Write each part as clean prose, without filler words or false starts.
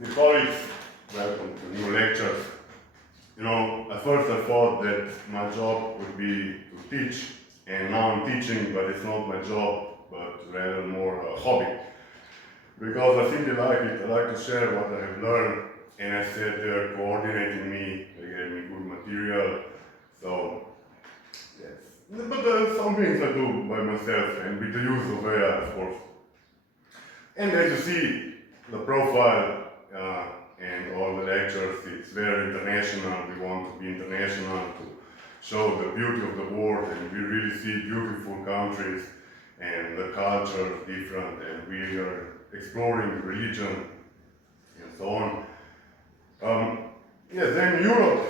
Dear colleagues, welcome to new lectures. At first I thought that my job would be to teach, and now I'm teaching, but it's not my job, but rather more a hobby. Because I simply like it, I like to share what I have learned, and I said they're coordinating me, they gave me good material, so yes. But some things I do by myself, and with the use of AI, of course. And as you see, the profile and all the lectures, it's very international. We want to be international to show the beauty of the world, and we really see beautiful countries and the culture is different, and we are exploring religion and so on. Yes, then Europe,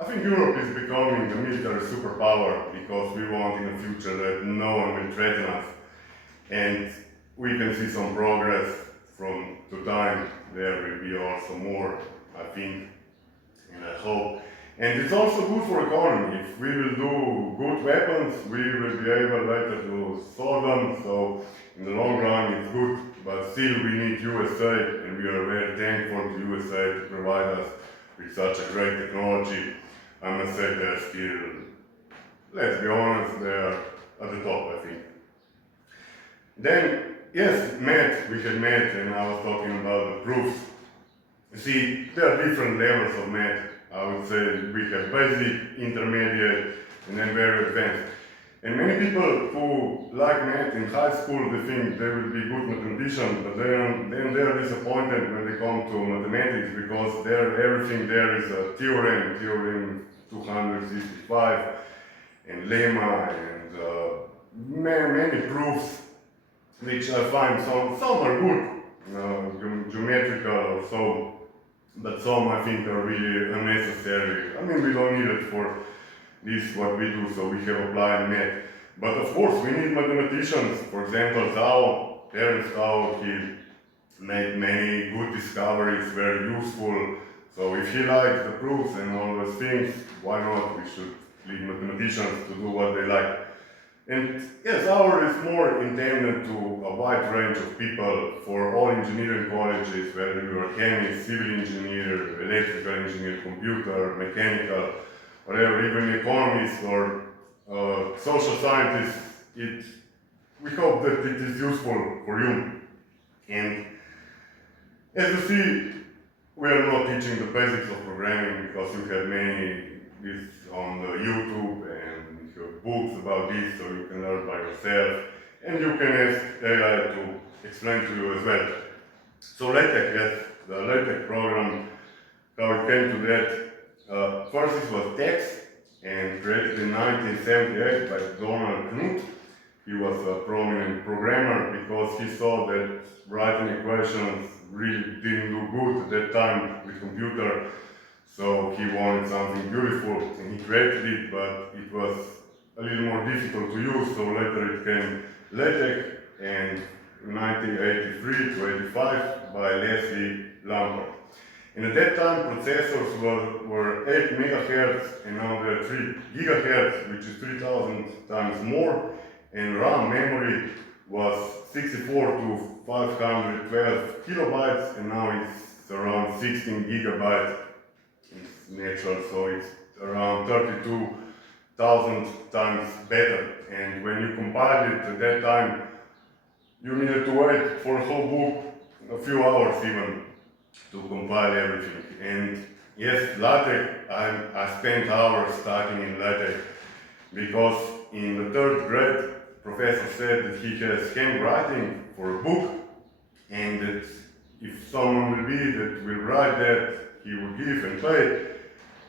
I think Europe is becoming the military superpower because we want in the future that no one will threaten us. And we can see some progress from to time. There will be also more, I think, and I hope. And it's also good for economy. If we will do good weapons, we will be able later to solve them. So in the long run, it's good. But still, we need USA, and we are very thankful to USA to provide us with such a great technology. I must say they're still, let's be honest, they're at the top, I think. Then, yes, math, we had math, and I was talking about the proofs. You see, there are different levels of math. I would say we have basic, intermediate, and then very advanced. And many people who like math in high school, they think they will be good mathematicians, but then they are disappointed when they come to mathematics because everything there is a theorem 265, and lemma, and many proofs, which I find some are good, geometrical or so, but some I think are really unnecessary. I mean, we don't need it for this what we do, so we have applied math. But of course, we need mathematicians. For example, Terence Tao, he made many good discoveries, very useful. So if he likes the proofs and all those things, why not? We should leave mathematicians to do what they like. And yes, our is more intended to a wide range of people for all engineering colleges, whether you are chemist, civil engineer, electrical engineer, computer, mechanical, whatever, even economists or social scientists. We hope that it is useful for you. And as you see, we are not teaching the basics of programming because you have many this on the YouTube and you have books about this, so you can learn by yourself, and you can ask AI to explain to you as well. So LaTeX, yes, the LaTeX program, how it came to that. First it was text, and created in 1978 by Donald Knuth. He was a prominent programmer because he saw that writing equations really didn't do good at that time with computer. So he wanted something beautiful, and he created it, but it was a little more difficult to use, so later it came LaTeX, and in 1983 to 85 by Leslie Lamport. And at that time, processors were 8 megahertz, and now they're 3 gigahertz, which is 3,000 times more, and RAM memory was 64 to 512 kilobytes, and now it's around 16 gigabytes. It's natural, so it's around 32,000 times better. And when you compiled it at that time, you needed to wait for a whole book, a few hours even, to compile everything. And yes, LaTeX, I spent hours studying in LaTeX because in the 3rd grade, professor said that he has handwriting for a book, and that if someone will be that will write that, he would give and pay.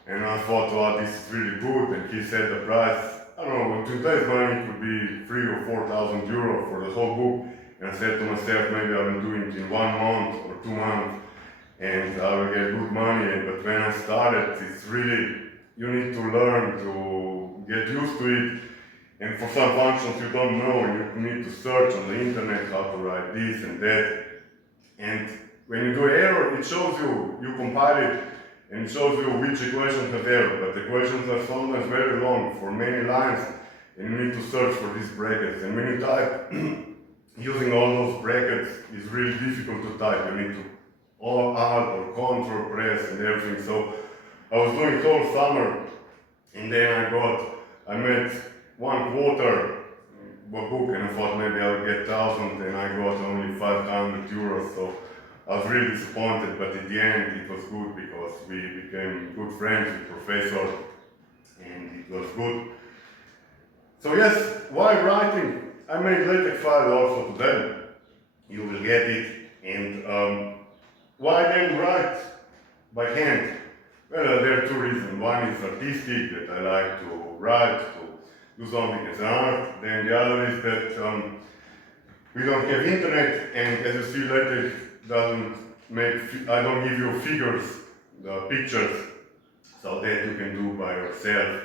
And I thought, wow, this is really good. And he said the price, I don't know, in today's money it would be 3,000 or 4,000 euro for the whole book. And I said to myself, maybe I will do it in 1 month or 2 months, and I will get good money. But when I started, it's really, you need to learn to get used to it. And for some functions you don't know, you need to search on the internet how to write this and that. And when you do error, it shows you, you compile it, and it shows you which equations have error. But the equations are sometimes very long, for many lines, and you need to search for these brackets. And when you type, using all those brackets is really difficult to type. You need to or alt or control press and everything. So I was doing whole summer, and then I made 1/4 book, and I thought maybe I'll get 1,000, and I got only 500 euros. So I was really disappointed, but at the end it was good because we became good friends with professor, and it was good. So yes, why writing? I made LaTeX file also today. You will get it. And why then write by hand? Well, there are two reasons. One is artistic, that I like to write, to do something as an art. Then the other is that we don't have internet, and as you see later, doesn't make. I don't give you figures, the pictures, so that you can do by yourself.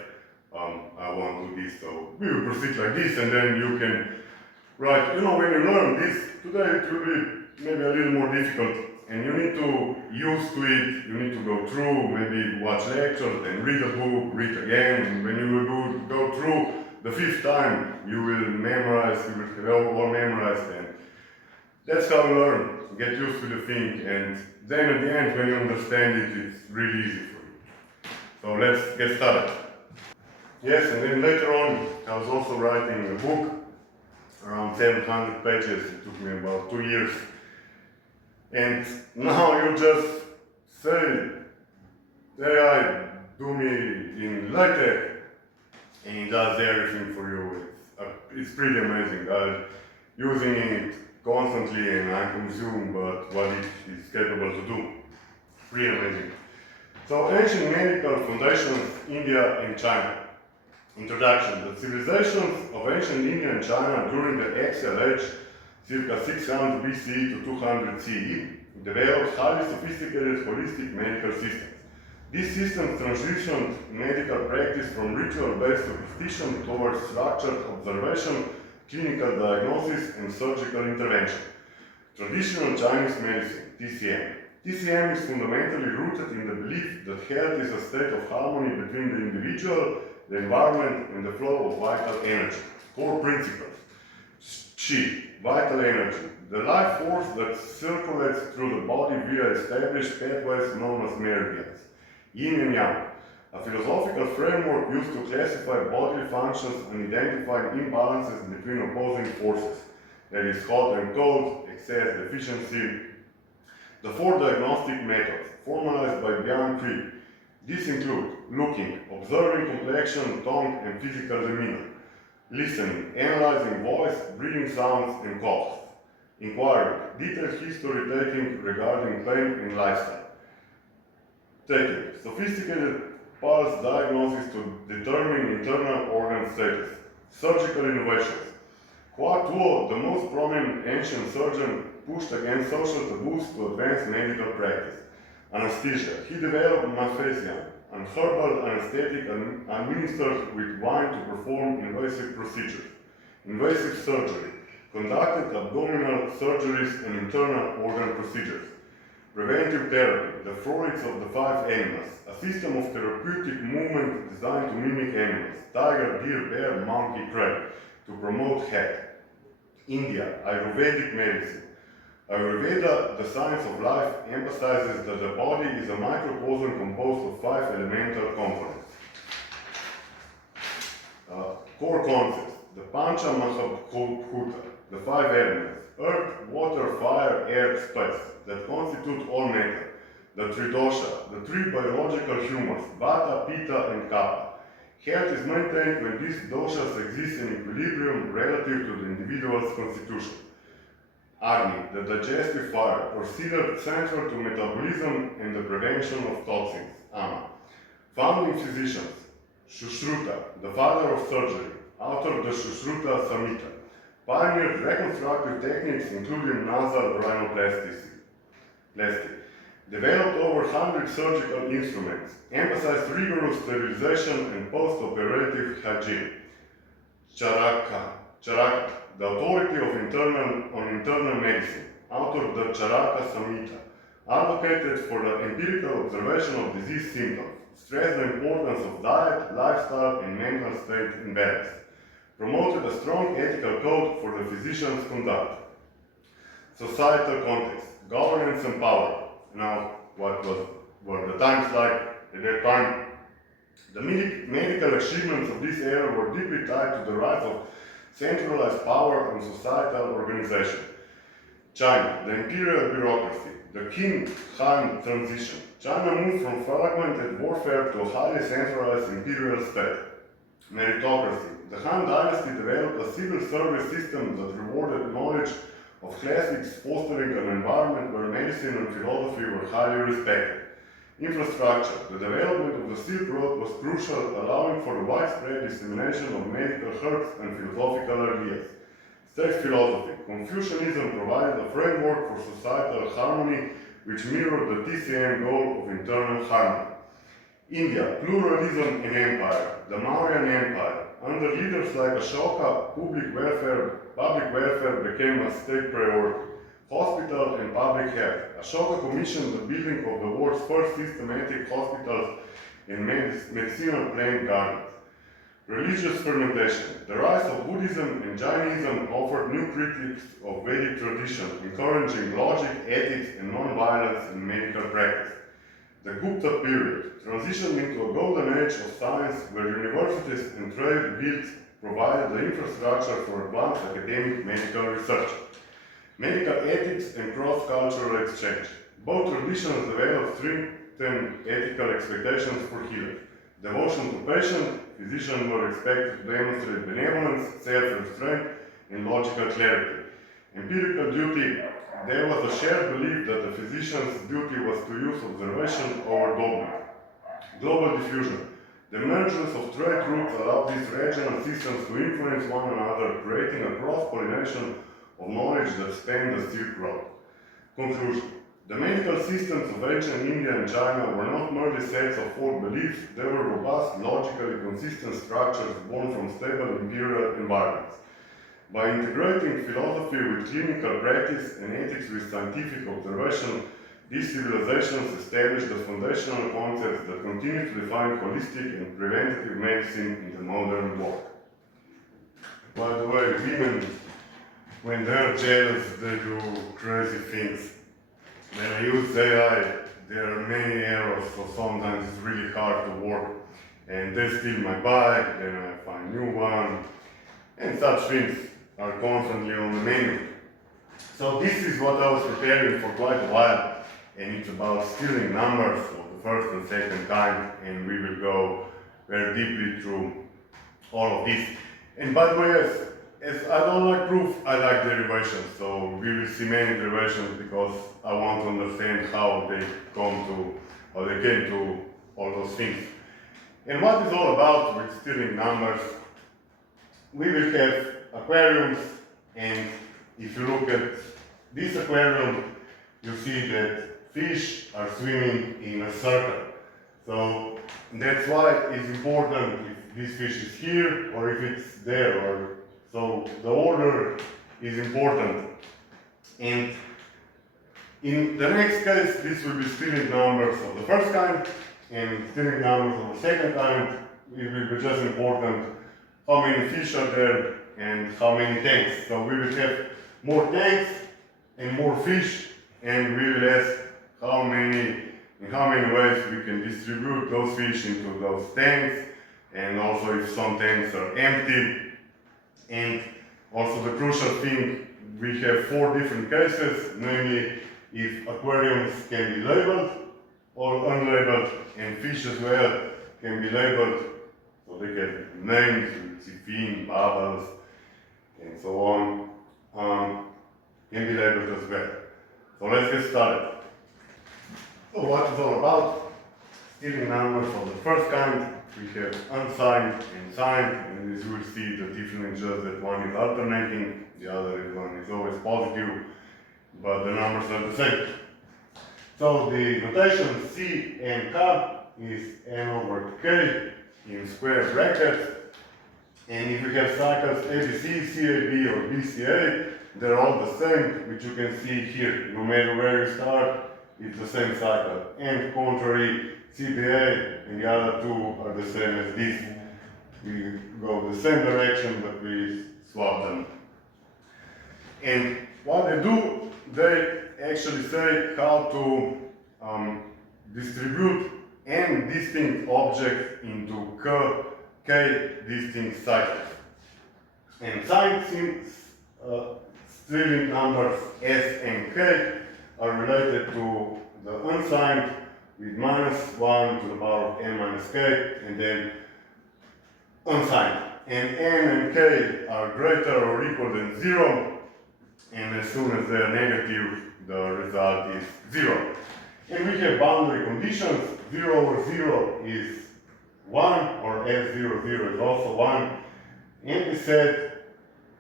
I want to do this, so we will proceed like this, and then you can write. You know, when you learn this today, it will be maybe a little more difficult, and you need to use to it. You need to go through, maybe watch lectures, then read a book, read again, and when you will go through the 5th time, you will memorize. You will have all memorized, and that's how you learn. Get used to the thing, and then at the end, when you understand it, it's really easy for you. So let's get started. Yes, and then later on, I was also writing a book, around 700 pages. It took me about 2 years. And now you just say, AI, do me in LaTeX, and it does everything for you. It's pretty amazing. I'm using it constantly and I consume, but what it is capable to do. Pretty amazing. So, ancient medical foundations, India and China. Introduction. The civilizations of ancient India and China during the Axial Age, circa 600 BCE to 200 CE, developed highly sophisticated holistic medical systems. These systems transitioned medical practice from ritual-based superstition towards structured observation, clinical diagnosis, and surgical intervention. Traditional Chinese medicine, TCM. TCM is fundamentally rooted in the belief that health is a state of harmony between the individual, the environment, and the flow of vital energy. Core principles. Qi, vital energy, the life force that circulates through the body via established pathways known as meridians. Yin and Yang, a philosophical framework used to classify bodily functions and identify imbalances between opposing forces. That is hot and cold, excess, deficiency. The 4 diagnostic methods, formalized by Bian Kui. These include looking, observing complexion, tongue, and physical demeanor. Listening, analyzing voice, breathing sounds, and coughs. Inquiring, detailed history taking regarding pain and lifestyle. Taking, sophisticated pulse diagnosis to determine internal organ status. Surgical innovations. Hua Tuo, the most prominent ancient surgeon, pushed against social taboos to advance medical practice. Anesthesia. He developed maphesium, an herbal anesthetic administered with wine to perform invasive procedures. Invasive surgery. Conducted abdominal surgeries and internal organ procedures. Preventive therapy, the Freud's of the 5 animals, a system of therapeutic movement designed to mimic animals, tiger, deer, bear, monkey, crab, to promote health. India, Ayurvedic medicine. Ayurveda, the science of life, emphasizes that the body is a microcosm composed of 5 elemental components. Core concepts, the Pancha Mahabhuta, the 5 elements, earth, water, fire, air, space, that constitute all matter. The Tridosha, the 3 biological humors, Vata, Pitta, and Kapha. Health is maintained when these doshas exist in equilibrium relative to the individual's constitution. Agni, the digestive fire, considered central to metabolism and the prevention of toxins. Ama. Founding physicians. Sushruta, the father of surgery, author of the Sushruta Samhita, pioneered reconstructive techniques including nasal rhinoplasty. Developed over 100 surgical instruments, emphasized rigorous sterilization and post-operative hygiene. Charaka, the authority on internal medicine, authored the Charaka Samhita, advocated for the empirical observation of disease symptoms, stressed the importance of diet, lifestyle, and mental state imbalance, promoted a strong ethical code for the physician's conduct. Societal context, governance and power. Now, what were the times like at that time? The medical achievements of this era were deeply tied to the rise of centralized power and societal organization. China, the imperial bureaucracy, the Qin-Han transition. China moved from fragmented warfare to a highly centralized imperial state. Meritocracy. The Han dynasty developed a civil service system that rewarded knowledge of classics, fostering an environment where medicine and philosophy were highly respected. Infrastructure. The development of the Silk Road was crucial, allowing for the widespread dissemination of medical herbs and philosophical ideas. State philosophy. Confucianism provided a framework for societal harmony which mirrored the TCM goal of internal harmony. India, pluralism and empire. The Mauryan Empire. Under leaders like Ashoka, public welfare became a state priority. Hospital and public health. Ashoka commissioned the building of the world's first systematic hospitals and medicinal plant gardens. Religious fermentation. The rise of Buddhism and Jainism offered new critiques of Vedic tradition, encouraging logic, ethics, and non-violence in medical practice. The Gupta period transitioned into a golden age of science where universities and trade guilds provided the infrastructure for advanced academic medical research. Medical ethics and cross-cultural exchange. Both traditions developed strengthened ethical expectations for healers. Devotion to patient, physicians were expected to demonstrate benevolence, self-restraint, and logical clarity. Empirical duty. There was a shared belief that the physician's duty was to use observation over dogma. Global diffusion. The emergence of trade routes allowed these regional systems to influence one another, creating a cross-pollination of knowledge that spanned the Silk Road. Conclusion. The medical systems of ancient India and China were not merely sets of folk beliefs, they were robust, logically consistent structures born from stable imperial environments. By integrating philosophy with clinical practice and ethics with scientific observation, these civilizations established the foundational concepts that continue to define holistic and preventative medicine in the modern world. By the way, women, when they're jealous, they do crazy things. When I use AI, there are many errors, so sometimes it's really hard to work. And they steal my bike, then I find new one, and such things are constantly on the menu. So this is what I was preparing for quite a while, and it's about Stirling numbers of the first and second kind, and we will go very deeply through all of this. And by the way, as I don't like proof, I like derivations, so we will see many derivations because I want to understand how they came to all those things. And what is all about with Stirling numbers? We will have aquariums, and if you look at this aquarium, you see that fish are swimming in a circle. So that's why it's important if this fish is here or if it's there. So the order is important. And in the next case, this will be Stirling numbers of the first kind, and Stirling numbers of the second kind. It will be just important how many fish are there and how many tanks. So we will have more tanks and more fish, and we will ask in how many ways we can distribute those fish into those tanks, and also if some tanks are empty. And also the crucial thing, we have 4 different cases, namely if aquariums can be labeled or unlabeled, and fish as well can be labeled, so they get names, fin, bubbles, and so on, can be labeled as well. So let's get started. So what is all about? Stirling numbers of the first kind. We have unsigned and signed, and as you will see, the difference is just that one is alternating, the other one is always positive, but the numbers are the same. So the notation C and K is n over k in square brackets, and if you have cycles ABC, CAB, or BCA, they're all the same, which you can see here. No matter where you start, it's the same cycle. And contrary, CBA and the other two are the same as this. We go the same direction, but we swap them. And what they do, they actually say how to distribute n distinct objects into k distinct cycles. And Stirling numbers s and k are related to the unsigned with -1 to the power of n minus k, and then unsigned. And n and k are greater or equal than 0, and as soon as they are negative, the result is 0. And we have boundary conditions. 0 over 0 is 1, or s0, 0 is also 1. And we said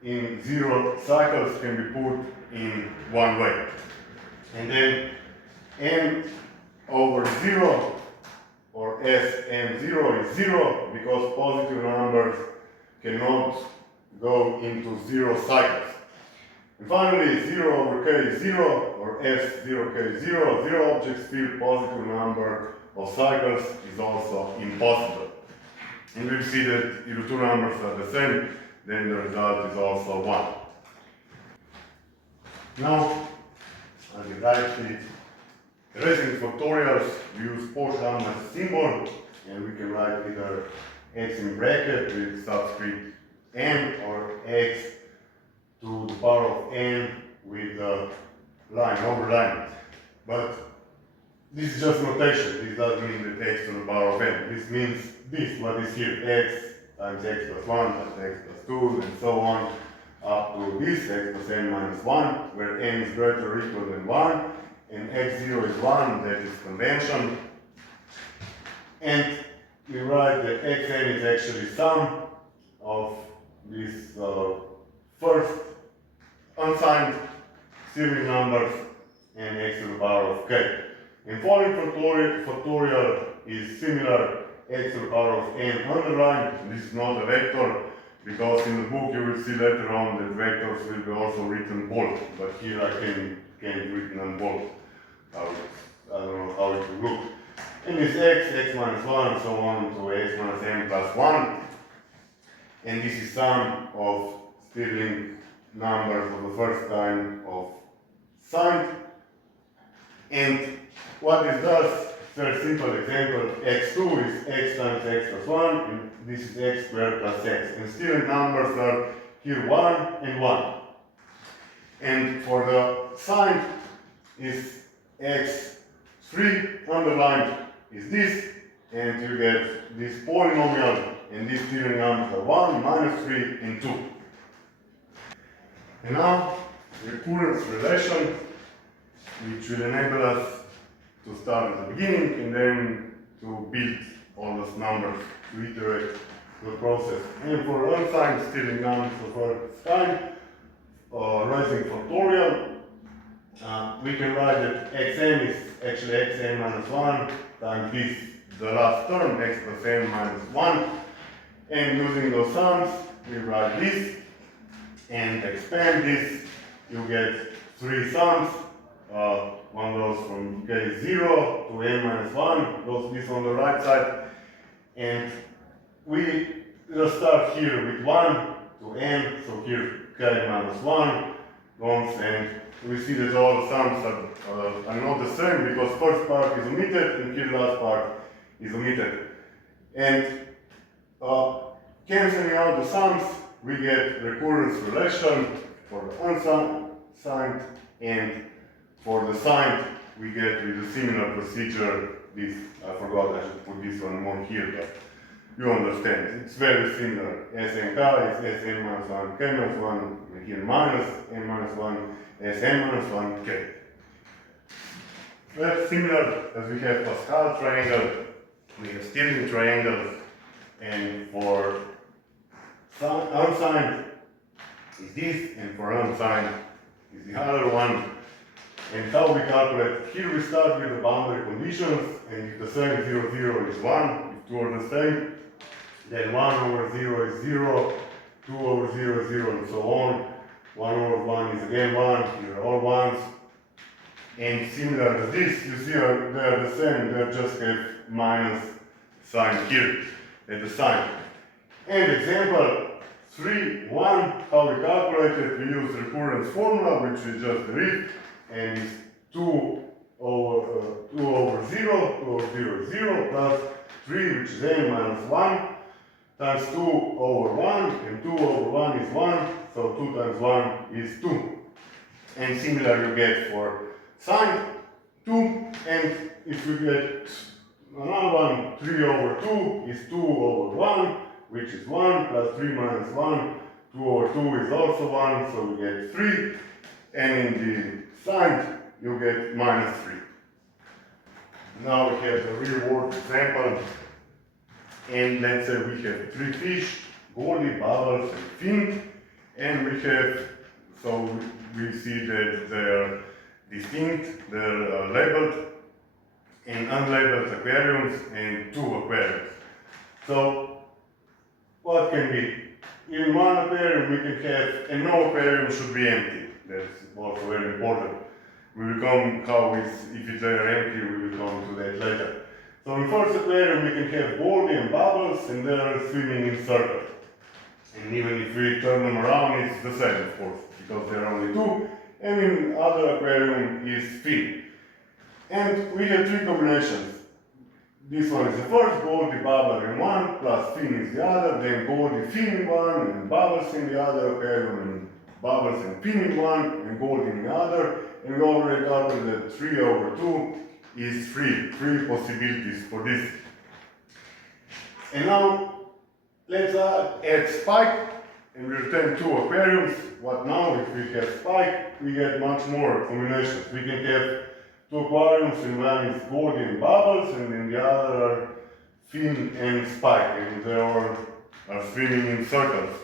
in 0 cycles can be put in one way. And then n over 0, or Sn0 is 0, because positive numbers cannot go into 0 cycles. And finally, 0 over k is 0, or S0k is 0. 0 objects field positive number of cycles is also impossible. And we see that if the two numbers are the same, then the result is also 1. Now, as you write it, erasing factorials, we use Porsche as a symbol, and we can write either x in bracket with subscript n, or x to the power of n with a line, over line. But this is just notation. This doesn't mean that x to the power of n. This means this, what is here, x times x plus 1 times x plus 2, and so on, up to this, x plus n minus 1, where n is greater or equal than 1, and x0 is 1, that is convention. And we write that xn is actually sum of these first unsigned Stirling numbers and x to the power of k. And following factorial is similar, x to the power of n underlined. This is not a vector, because in the book you will see later on that vectors will be also written bold, but here I can't written on bold. I don't know how it will look. And it's x minus 1, so on to x minus n plus 1. And this is sum of Stirling numbers of the first kind of signed. And what this does, very simple example, x2 is x times x plus 1, and this is x squared plus x. And Stirling numbers are here 1 and 1. And for the signed is x3 underlined is this, and you get this polynomial, and these Stirling numbers are 1, minus 3, and 2. And now, recurrence relation, which will enable us to start at the beginning and then to build all those numbers, to iterate the process. And for unsigned Stirling numbers of first kind, raising factorial, we can write that xn is actually xn minus 1 times this, the last term, x plus n minus 1. And using those sums, we write this and expand this. You get 3 sums. One goes from k0 to n minus 1, goes this on the right side. And we just start here with 1 to n, so here k minus 1 goes, and we see that all the sums are not the same, because first part is omitted and here last part is omitted. And cancelling out the sums, we get recurrence relation for the unsigned, and for the signed, we get with a similar procedure. This, I forgot, I should put this one more here, but you understand. It's very similar. Sn k is Sn minus 1, k minus 1, and here minus n minus 1, Sn minus 1, k. Very similar as we have Pascal triangle, we have Stirling triangles, and for unsigned is this, and for unsigned is the other one. And how we calculate, here we start with the boundary conditions, and if the same 0, 0 is 1, if two are the same, then 1 over 0 is 0, 2 over 0 is 0, and so on. 1 over 1 is again 1, here are all 1s. And similar to this, you see they are the same, they just have minus sign here at the sign. And example 3, 1, how we calculate it, we use recurrence formula, which we just derived, and it's 2 over over 0, 2 over 0 is 0, plus 3, which is n minus 1, times 2 over 1, and 2 over 1 is 1, so 2 times 1 is 2. And similar you get for sine 2, and if you get another one, 3 over 2 is 2 over 1, which is 1, plus 3 minus 1, 2 over 2 is also 1, so we get 3, and in the sine you get minus 3. Now we have the real world example, and let's say we have 3 fish, goalie, bubbles, and fin, and we have, so we see that they're distinct, they're labeled, and unlabeled aquariums, and 2 aquariums. So what can be? In one aquarium we can have, and no aquarium should be empty. That's also very important. We will come how if they are empty, we will come to that later. So in first aquarium we can have goldie and bubbles, and they are swimming in circles. And even if we turn them around, it's the same, of course, because there are only 2. And in other aquarium is fin. And we have 3 combinations. This one is the first, goldie, bubble in one, plus fin is the other, then goldie, fin in one, and bubbles in the other aquarium, and bubbles and fin in one, and goldie in the other. And we already calculated that 3 over 2 is 3 possibilities for this. And now let's add spike, and we return 2 aquariums. What now? If we have spike, we get much more combinations. We can have 2 aquariums, and one is goldie and bubbles, and then the other are fin and spike, and they all are swimming in circles.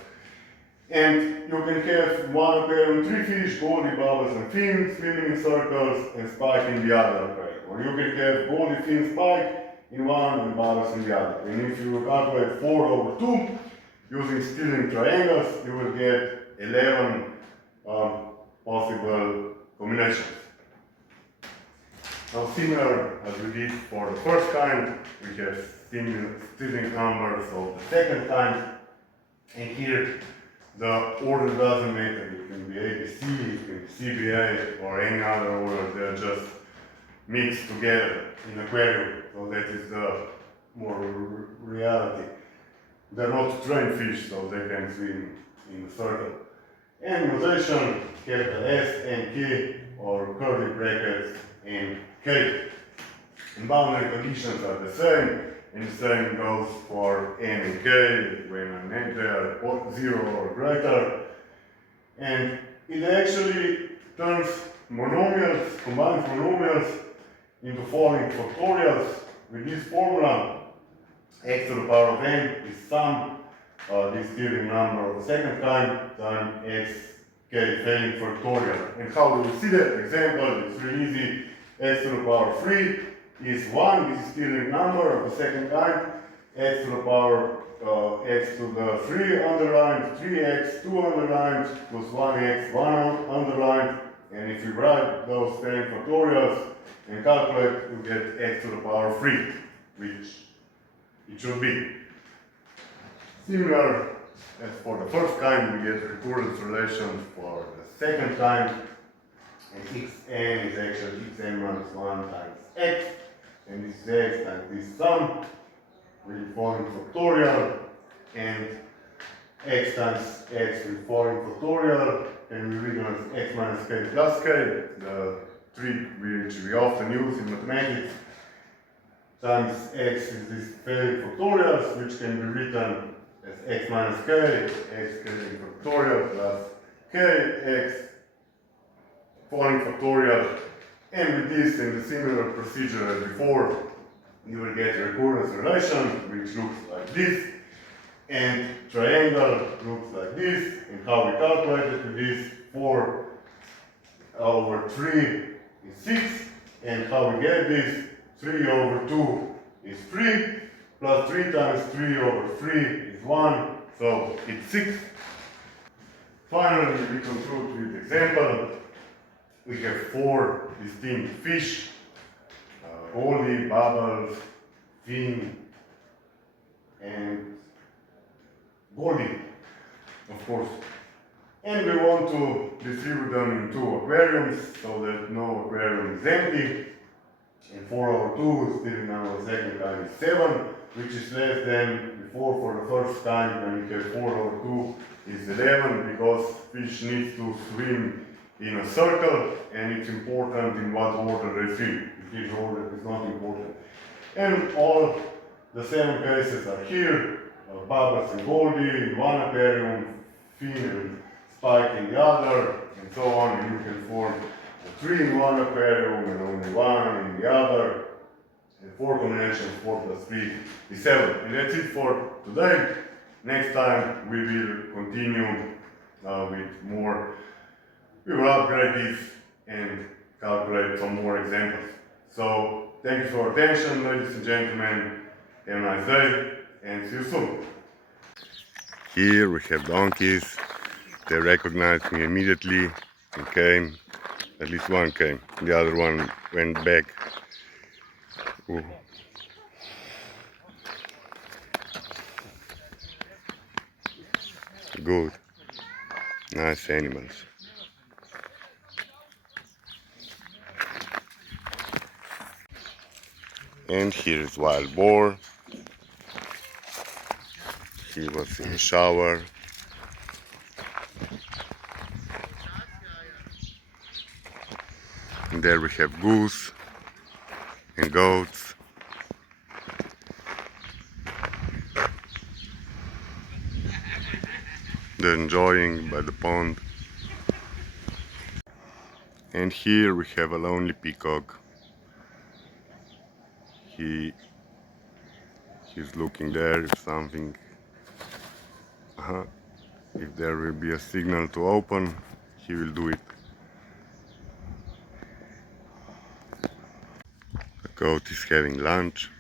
And you can have one aquarium, 3 fish, goldie, bubbles, and fin swimming in circles, and spike in the other aquarium. Or you can have goldie, fin, spike in one, and bubbles in the other. And if you calculate 4 over 2 using Stirling triangles, you will get 11 possible combinations. Now, similar as we did for the first kind, we have Stirling numbers of the second kind, and here the order doesn't matter. It can be ABC, it can be CBA, or any other order. They're just mixed together in aquarium. So that is the more reality. They're not trained fish, so they can swim in a circle. And notation, capital S and K, or curly brackets and K. And boundary conditions are the same. And the same goes for n and k when they are 0 or greater. And it actually turns monomials, combines monomials, into following factorials with this formula. X to the power of n is sum, this Stirling number of the second kind, times x k failing factorial. And how do we see that? Example, it's really easy. X to the power of 3 is 1, this is Stirling number of the second kind, x to the power x to the 3 underlined, 3x, 2 underlined, plus 1x, 1 underlined, and if you write those same factorials and calculate, you get x to the power 3, which it should be. Similar as for the first kind, we get recurrence relation for the second kind, and xn is actually xn minus 1 times x, and this is x times this sum, with following factorial, and x times x with following factorial, and we written as x minus k plus k, the trick which we often use in mathematics, times x is this failing factorials, which can be written as x minus k, x factorial plus k, x following factorial. And with this, in the similar procedure as before, you will get a recurrence relation, which looks like this, and triangle looks like this. And how we calculate it with this, 4 over 3 is 6, and how we get this, 3 over 2 is 3, plus 3 times 3 over 3 is 1, so it's 6. Finally, we conclude with example. We have 4 distinct fish, goalie, bubbles, fin, and goalie, of course. And we want to distribute them in 2 aquariums so that no aquarium is empty. And 4 over 2, Stirling number second time is 7, which is less than before for the first time when we have 4 over 2 is 11, because fish needs to swim in a circle, and it's important in what order they swim. In which order is not important. And all the 7 cases are here, Bubbles and Goldie in one aquarium, Fin and Spike in the other, and so on, and you can form 3 in one aquarium and only 1 in the other, and 4 combinations, 4 plus 3 is 7. And that's it for today. Next time we will continue with more, we will upgrade this and calculate some more examples. So thank you for your attention, ladies and gentlemen. Have a nice day and see you soon. Here we have donkeys. They recognized me immediately and came. At least one came. The other one went back. Ooh. Good. Nice animals. And here is wild boar. He was in the shower. And there we have goose and goats. They're enjoying by the pond. And here we have a lonely peacock. He's looking there if something, if there will be a signal to open, he will do it. The goat is having lunch.